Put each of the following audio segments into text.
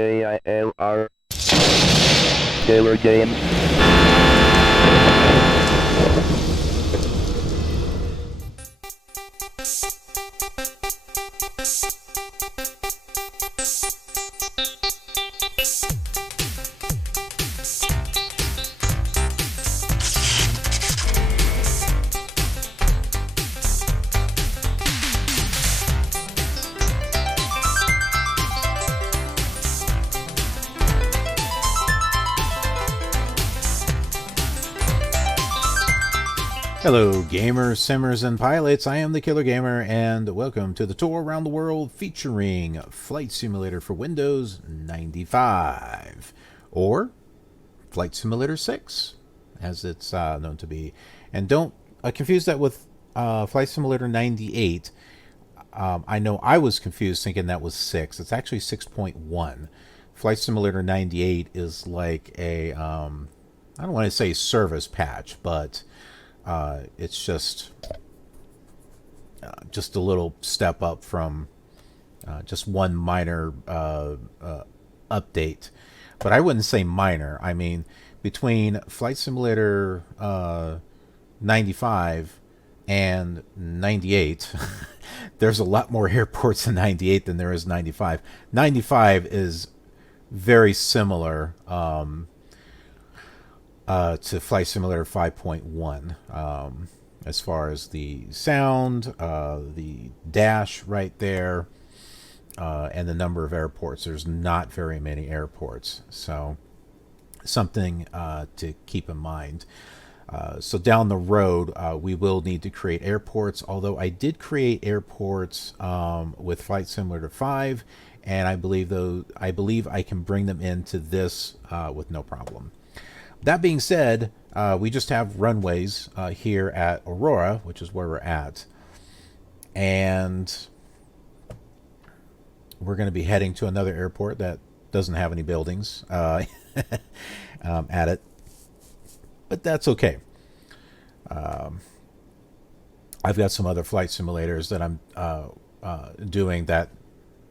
KILR Killer Game. Hello gamers, simmers, and pilots, I am the Killer Gamer, and welcome to the tour around the world featuring Flight Simulator for Windows 95, or Flight Simulator 6, as it's known to be. And don't confuse that with Flight Simulator 98. I know I was confused thinking that was 6. It's actually 6.1. Flight Simulator 98 is like a, I don't want to say service patch, but it's just a little step up from just one minor update. But I wouldn't say minor. I mean, between Flight Simulator 95 and 98, there's a lot more airports in 98 than there is 95. 95 is very similar to Flight Simulator 5.1 as far as the sound, the dash right there, and the number of airports. There's not very many airports, so something to keep in mind. So down the road, we will need to create airports, although I did create airports with Flight Simulator 5, and I believe I can bring them into this with no problem. That being said, we just have runways here at Aurora, which is where we're at. And we're going to be heading to another airport that doesn't have any buildings at it. But that's okay. I've got some other flight simulators that I'm doing that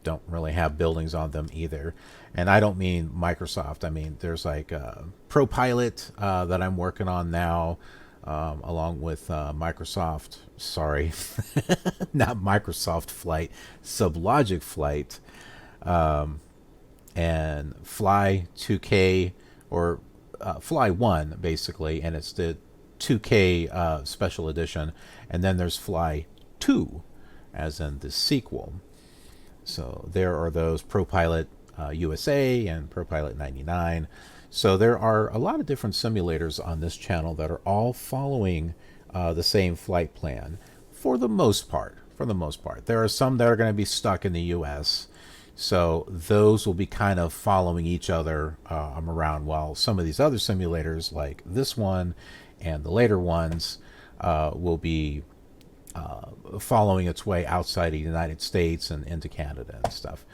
don't really have buildings on them either. And I don't mean Microsoft. I mean, there's like ProPilot that I'm working on now, along with Microsoft. Sorry, not Microsoft Flight, SubLogic Flight, and Fly 2K, or Fly 1, basically. And it's the 2K special edition. And then there's Fly 2, as in the sequel. So there are those ProPilot USA and ProPilot 99. So there are a lot of different simulators on this channel that are all following the same flight plan for the most part. There are some that are going to be stuck in the US, so those will be kind of following each other around, while some of these other simulators like this one and the later ones will be following its way outside of the United States and into Canada and stuff.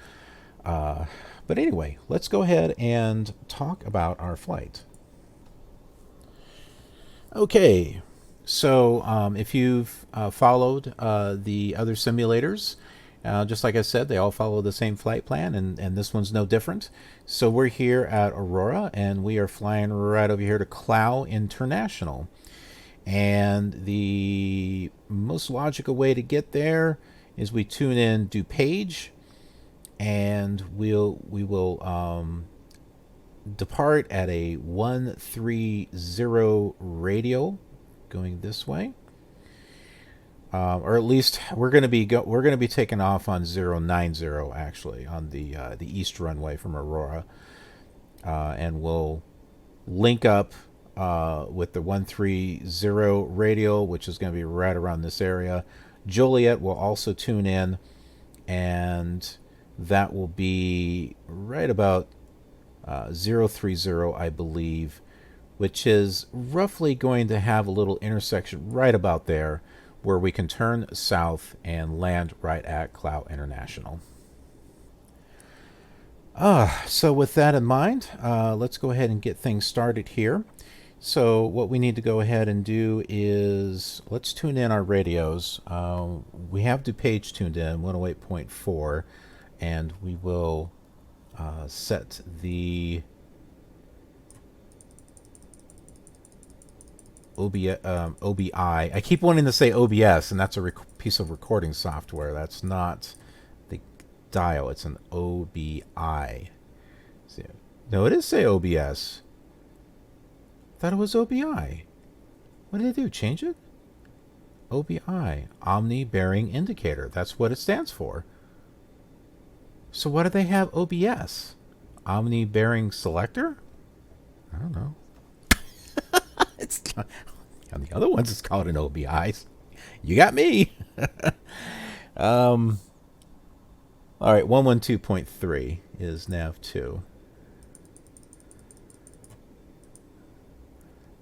But anyway, let's go ahead and talk about our flight. Okay, so if you've followed the other simulators, just like I said, they all follow the same flight plan, and this one's no different. So we're here at Aurora, and we are flying right over here to Clow International. And the most logical way to get there is we tune in DuPage, and we will depart at a 130 radial going this way, or at least we're going to be taking off on 090, actually, on the east runway from Aurora, and we'll link up with the 130 radial, which is going to be right around this area. Joliet will also tune in, and that will be right about 030, I believe, which is roughly going to have a little intersection right about there where we can turn south and land right at Clow International. So with that in mind, let's go ahead and get things started here. So what we need to go ahead and do is let's tune in our radios. We have DuPage tuned in 108.4, and we will set the OBI. I keep wanting to say OBS, and that's a piece of recording software. That's not the dial. It's an OBI. See, no, it is say OBS. I thought it was OBI. What did they do? Change it? OBI, Omni Bearing Indicator. That's what it stands for. So why do they have OBS? Omni Bearing Selector? I don't know. It's not, on the other ones, it's called an OBI. You got me. All right, 112.3 is nav 2.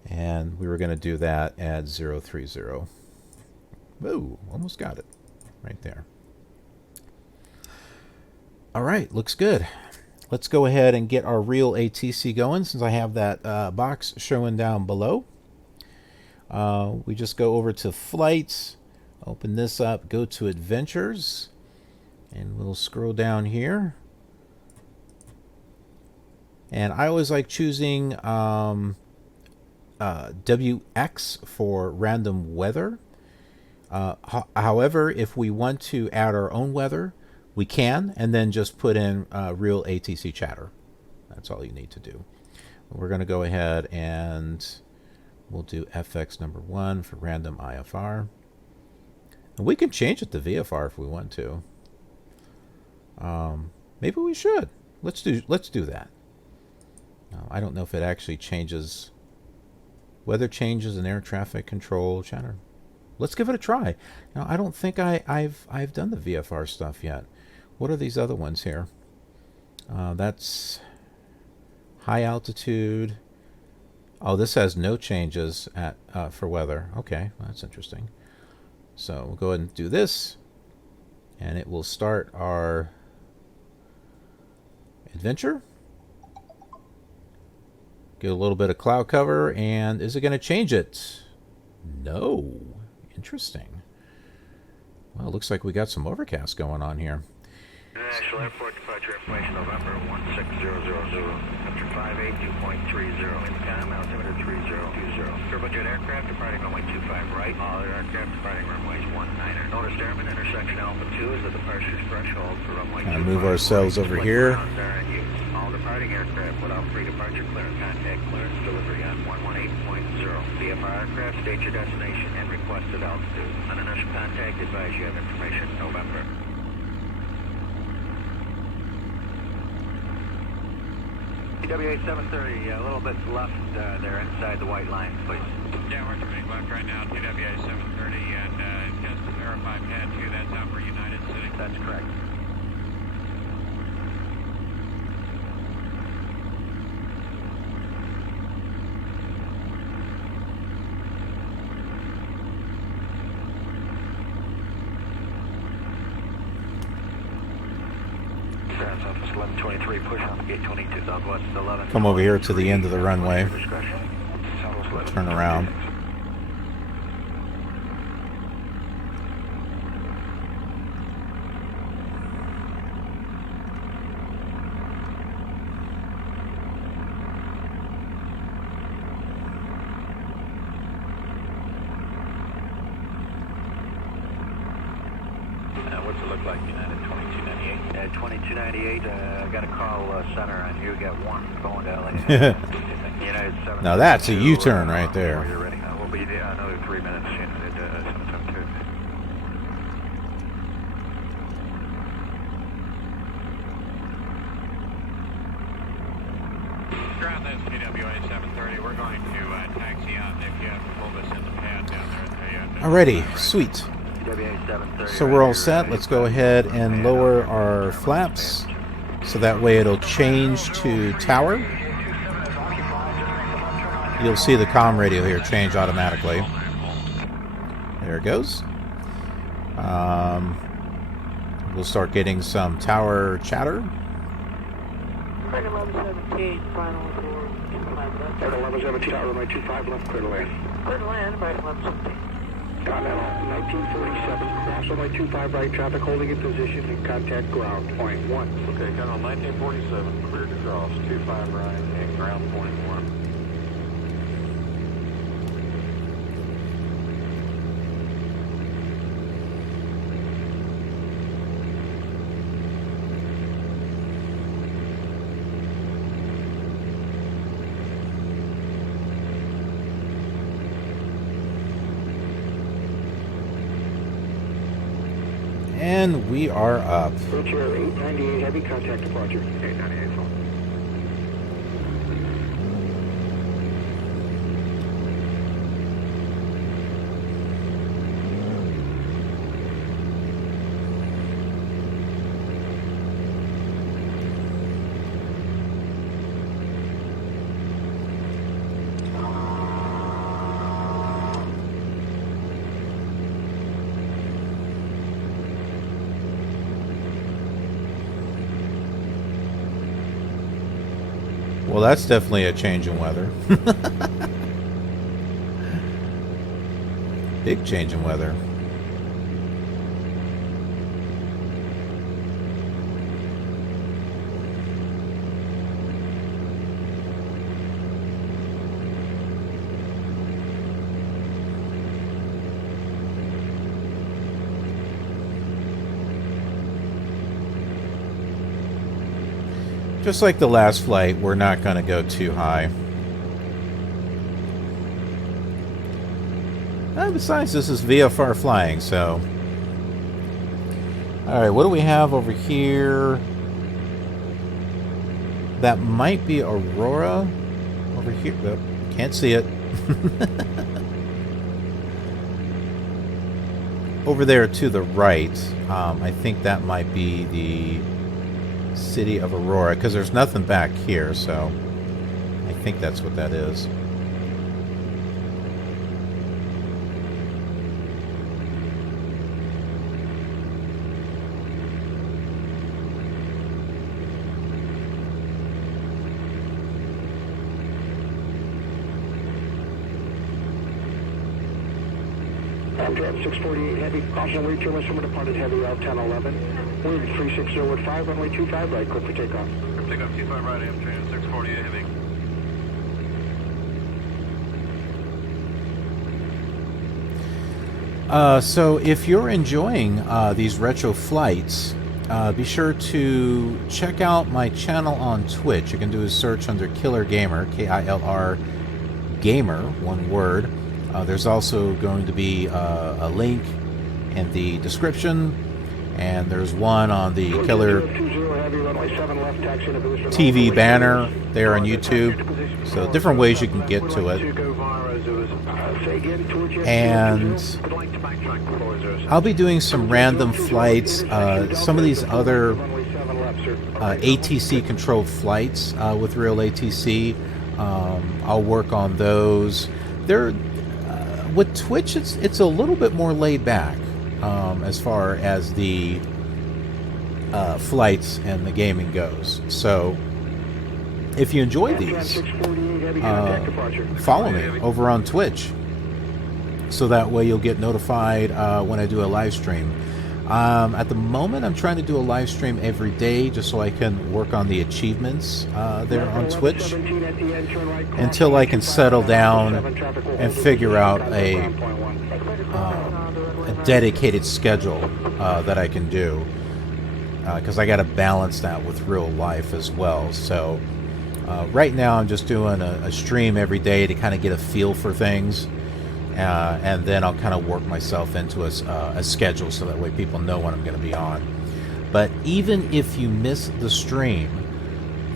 And we were going to do that at 030. Whoa, almost got it right there. All right, looks good. Let's go ahead and get our real ATC going since I have that box showing down below. We just go over to Flights, open this up, go to Adventures, and we'll scroll down here. And I always like choosing WX for random weather. However, if we want to add our own weather, we can, and then just put in real ATC chatter. That's all you need to do. We're going to go ahead and we'll do FX number 1 for random IFR. And we can change it to VFR if we want to. Maybe we should. Let's do that. I don't know if it actually changes weather changes and air traffic control chatter. Let's give it a try. Now, I don't think I've done the VFR stuff yet. What are these other ones here? That's high altitude. Oh, this has no changes at for weather. Okay, well, that's interesting. So we'll go ahead and do this, and it will start our adventure. Get a little bit of cloud cover, and is it going to change it? No. Interesting. Well, it looks like we got some overcast going on here. International Airport departure information November 16000, temperature 582.30, wind time, altimeter 3020. Turbojet aircraft departing runway 25 right, all other aircraft departing runways 19er. Notice airman, intersection Alpha 2 is the departure threshold for runway 25. Move ourselves over here. All departing aircraft without pre-departure clearance, contact clearance delivery on 118.0. VFR aircraft, state your destination and requested altitude. On inertial contact, advise you have information November. TWA 730, a little bit left there inside the white lines, please. Yeah, we're turning left right now, TWA 730, and just to verify pad 2, that's out for United City. That's correct. Office 1123, push on gate 22, Southwest 11. Come over here to the end of the runway. Turn around. What's it look like, United 2298? 2298, I got a call center on you. Got one going to LA. United 7. Now that's a U-turn right there. You're ready. We'll be there another 3 minutes. United 772. Ground this TWA 730, we're going to taxi out if you have to pull this in the pad down there at the Alrighty, sweet. So we're all set. Let's go ahead and lower our flaps so that way it'll change to tower. You'll see the comm radio here change automatically. There it goes. We'll start getting some tower chatter. 1117, final for 25 left. 1117, runway 25 left, clear to land. Clear to land, right 1117. Continental 1947. Cross runway 25 right, traffic holding in position and contact ground, point 1. Okay, Continental 1947, cleared to cross 25 right and ground point 1. And we are up. Bridge Air 898 heavy, contact departure. 898 phone. Well, that's definitely a change in weather. Big change in weather. Just like the last flight, we're not going to go too high. Besides, this is VFR flying, so... Alright, what do we have over here? That might be Aurora. Over here. Oh, can't see it. Over there to the right, I think that might be the city of Aurora, because there's nothing back here, so I think that's what that is. Amtrak 648 heavy, caution lead terminus from departed heavy out 1011. Wind 360 at 5, runway 25 right, clear for takeoff. Takeoff 25 right, Amtrak 648 heavy. So if you're enjoying these retro flights, be sure to check out my channel on Twitch. You can do a search under KILR Gamer, KILR Gamer, one word. There's also going to be a link in the description, and there's one on the KILR TV banner there on YouTube. So different ways you can get to it. And I'll be doing some random flights. Some of these other ATC controlled flights with real ATC, I'll work on those. With Twitch, it's a little bit more laid back as far as the flights and the gaming goes. So if you enjoy these, follow me over on Twitch, so that way you'll get notified when I do a live stream. At the moment, I'm trying to do a live stream every day just so I can work on the achievements there on Twitch until I can settle down and figure out a dedicated schedule that I can do, because I got to balance that with real life as well. So right now I'm just doing a stream every day to kind of get a feel for things. And then I'll kind of work myself into a schedule so that way people know when I'm going to be on. But even if you miss the stream,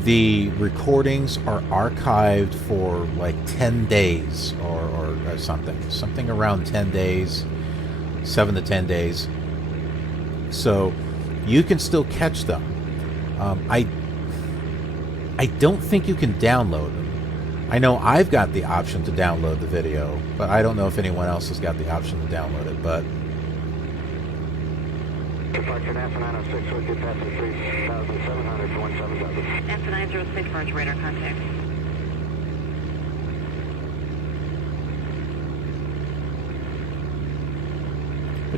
the recordings are archived for like 10 days or something around 10 days, 7 to 10 days. So you can still catch them. I don't think you can download them. I know I've got the option to download the video, but I don't know if anyone else has got the option to download it, but... Departure NASA 906, with you passing 3,700 for 177. NASA 906, March radar contact.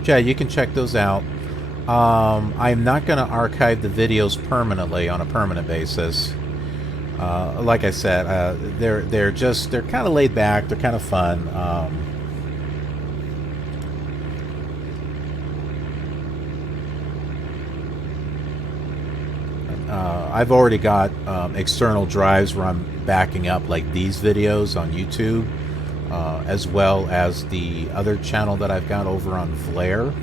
But yeah, you can check those out. I'm not going to archive the videos permanently on a permanent basis. Like I said, they're kind of laid back. They're kind of fun. I've already got external drives where I'm backing up like these videos on YouTube, as well as the other channel that I've got over on Vlare.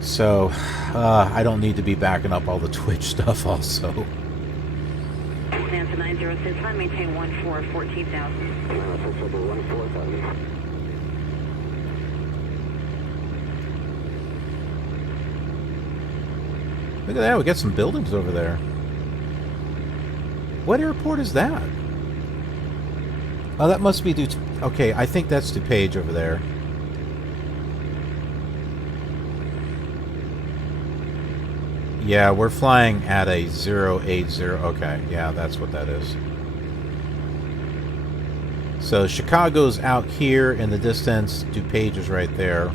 So I don't need to be backing up all the Twitch stuff also. NASA 906, I maintain 14,000. 14,000. Look at that, we got some buildings over there. What airport is that? Oh, that must be okay, I think that's DuPage over there. Yeah, we're flying at a 080. Okay, yeah, that's what that is. So Chicago's out here in the distance. DuPage is right there.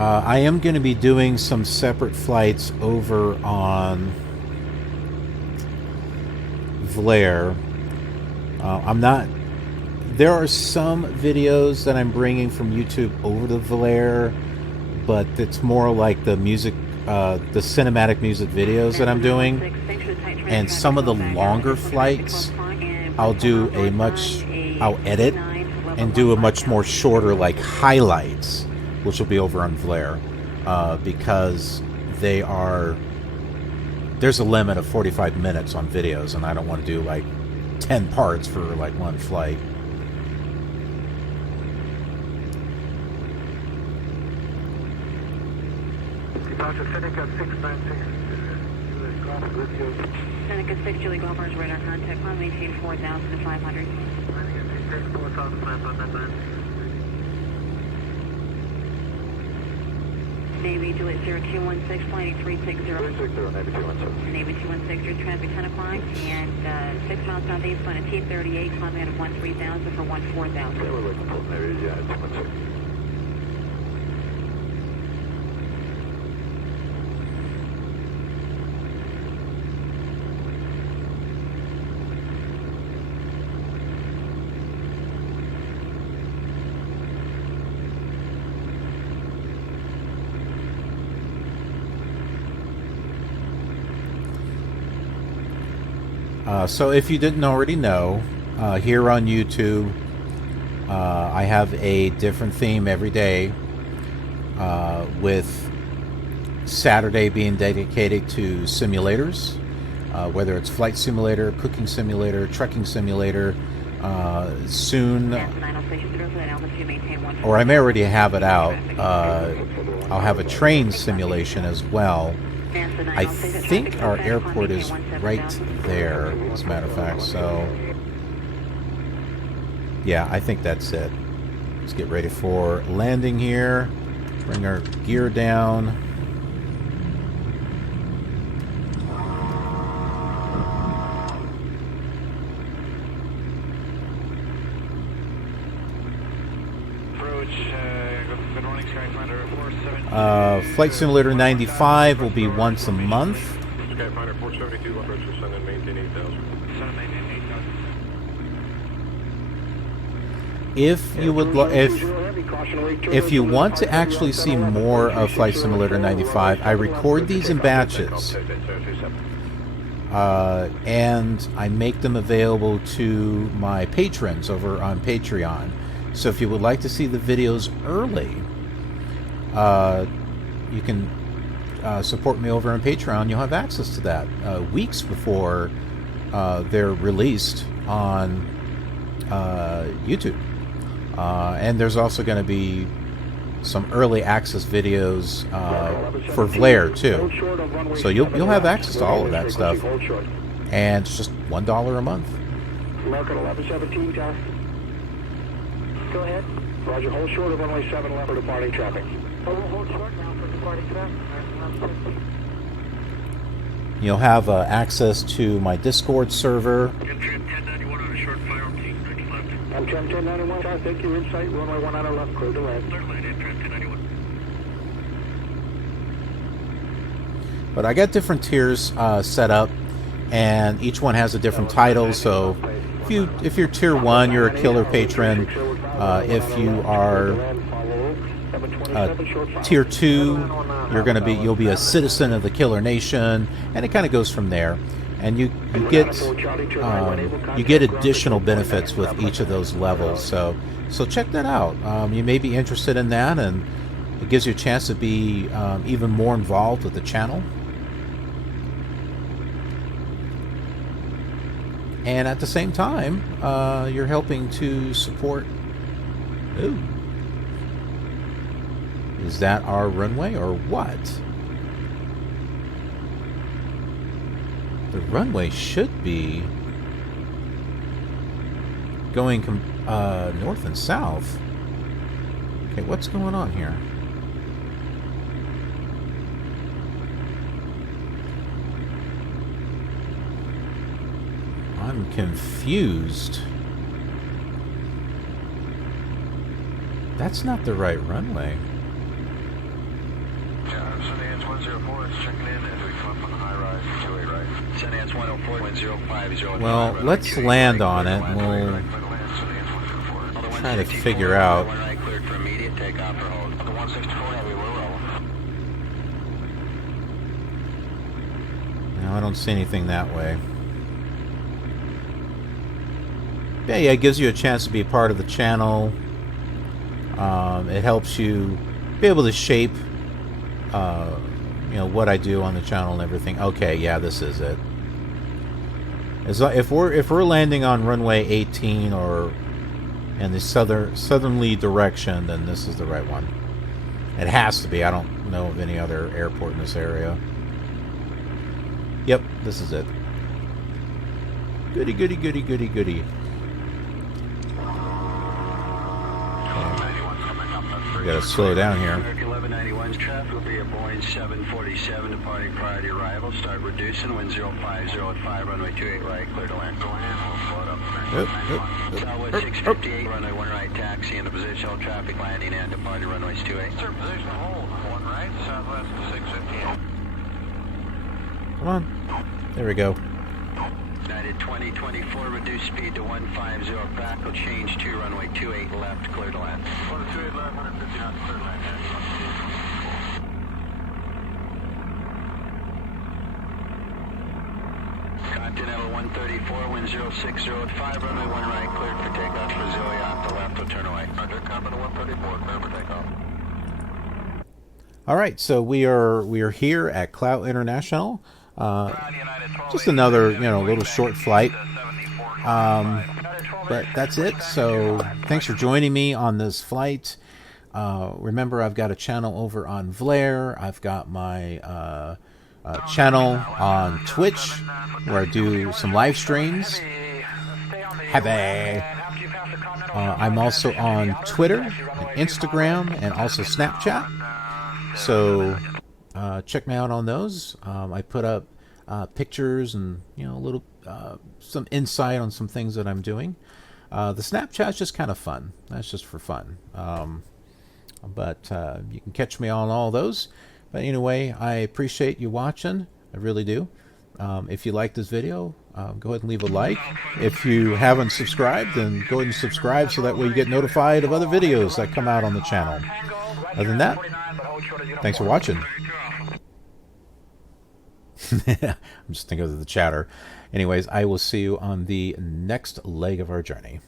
I am going to be doing some separate flights over on Vlare. I'm not... There are some videos that I'm bringing from YouTube over to Vlare, but it's more like the music, the cinematic music videos that I'm doing. And some of the longer flights, I'll do a much... I'll edit and do a much more shorter, like, highlights, which will be over on Vlare, because they are... There's a limit of 45 minutes on videos, and I don't want to do, like, 10 parts for, like, one flight. Departure Seneca 696, US Golf with you. Seneca 6, Julie Golfers, radar contact, climb maintain 4,500. Maintain 4,500. Navy Juliet 0216, flight 360. 360, Navy 216. Navy 216, your traffic 10 o'clock, and 6 miles southeast, going to T38, climbing out of 13,000 for 14,000. Okay, we're looking for Navy, yeah, 216. So if you didn't already know, here on YouTube, I have a different theme every day, with Saturday being dedicated to simulators, whether it's flight simulator, cooking simulator, trucking simulator, soon, or I may already have it out, I'll have a train simulation as well. I think our airport is right there, as a matter of fact, so yeah, I think that's it. Let's get ready for landing here, bring our gear down. Flight Simulator 95 will be once a month. Skyfighter 472, approach for sun and maintain 8,000. If you would, if you want to actually see more of Flight Simulator 95, I record these in batches, and I make them available to my patrons over on Patreon. So if you would like to see the videos early, you can support me over on Patreon. You'll have access to that weeks before they're released on YouTube. And there's also going to be some early access videos for Vlare too. So you'll have access to all of that stuff. And it's just $1 a month. Market 1117, Josh. Go ahead. Roger, hold short of runway 7 left for departing traffic. Oh, we'll hold short now for departing traffic. You'll have access to my Discord server. Trim 1091 on a short final T, next left. I'm Trim 1091, I think you're in sight, runway 19 left, clear to land. Third line, Trim 1091. But I got different tiers set up, and each one has a different title. So if you're tier 1, you're a KILR patron. If you are tier 2, you'll be a citizen of the KILR Nation, and it kind of goes from there. And you get additional benefits with each of those levels. So check that out. You may be interested in that, and it gives you a chance to be even more involved with the channel. And at the same time, you're helping to support. Ooh. Is that our runway or what? The runway should be going north and south. Okay, what's going on here? I'm confused. That's not the right runway. Sundance 104 is checking in as we come up on the high rise, 28 right. Sundance 104.050. Well, let's land on it, and we'll try to figure out. One right cleared for immediate takeoff or hold. On the 164 heavy, we're rolling. No, I don't see anything that way. Yeah, it gives you a chance to be a part of the channel. It helps you be able to shape, what I do on the channel and everything. Okay, yeah, this is it. If we're landing on runway 18 or in the southerly direction, then this is the right one. It has to be. I don't know of any other airport in this area. Yep, this is it. Goody, goody, goody, goody, goody. We gotta slow down here. 1191's traffic will be a Boeing 747 departing prior to arrival. Start reducing, wind 050 at 5, runway 28 right, clear to land. Go land, we'll float up. Southwest 658, runway 1 right, taxi into position, all traffic landing and departing runways 28. Sir, position hold, 1 right, southwest 658. Come on. There we go. United 2024, reduce speed to 150, practical change to runway 28 left, clear to land. 28 left, 150 knots, clear to land. Continental 134, wind 060 at 5, runway 1 right, cleared for takeoff. Brazil, yacht to left, will turn away. Roger, Continental 134, clear for takeoff. All right, so we are here at Clow International. Just another, little short flight. But that's it. So thanks for joining me on this flight. Remember, I've got a channel over on Vlare. I've got my channel on Twitch where I do some live streams. I'm also on Twitter, and Instagram, and also Snapchat. So check me out on those. I put up pictures and little some insight on some things that I'm doing. The Snapchat's just kind of fun. That's just for fun. But you can catch me on all those. But anyway, I appreciate you watching. I really do. If you like this video, go ahead and leave a like. If you haven't subscribed, then go ahead and subscribe so that way you get notified of other videos that come out on the channel. Other than that, thanks for watching. I'm just thinking of the chatter. Anyways, I will see you on the next leg of our journey.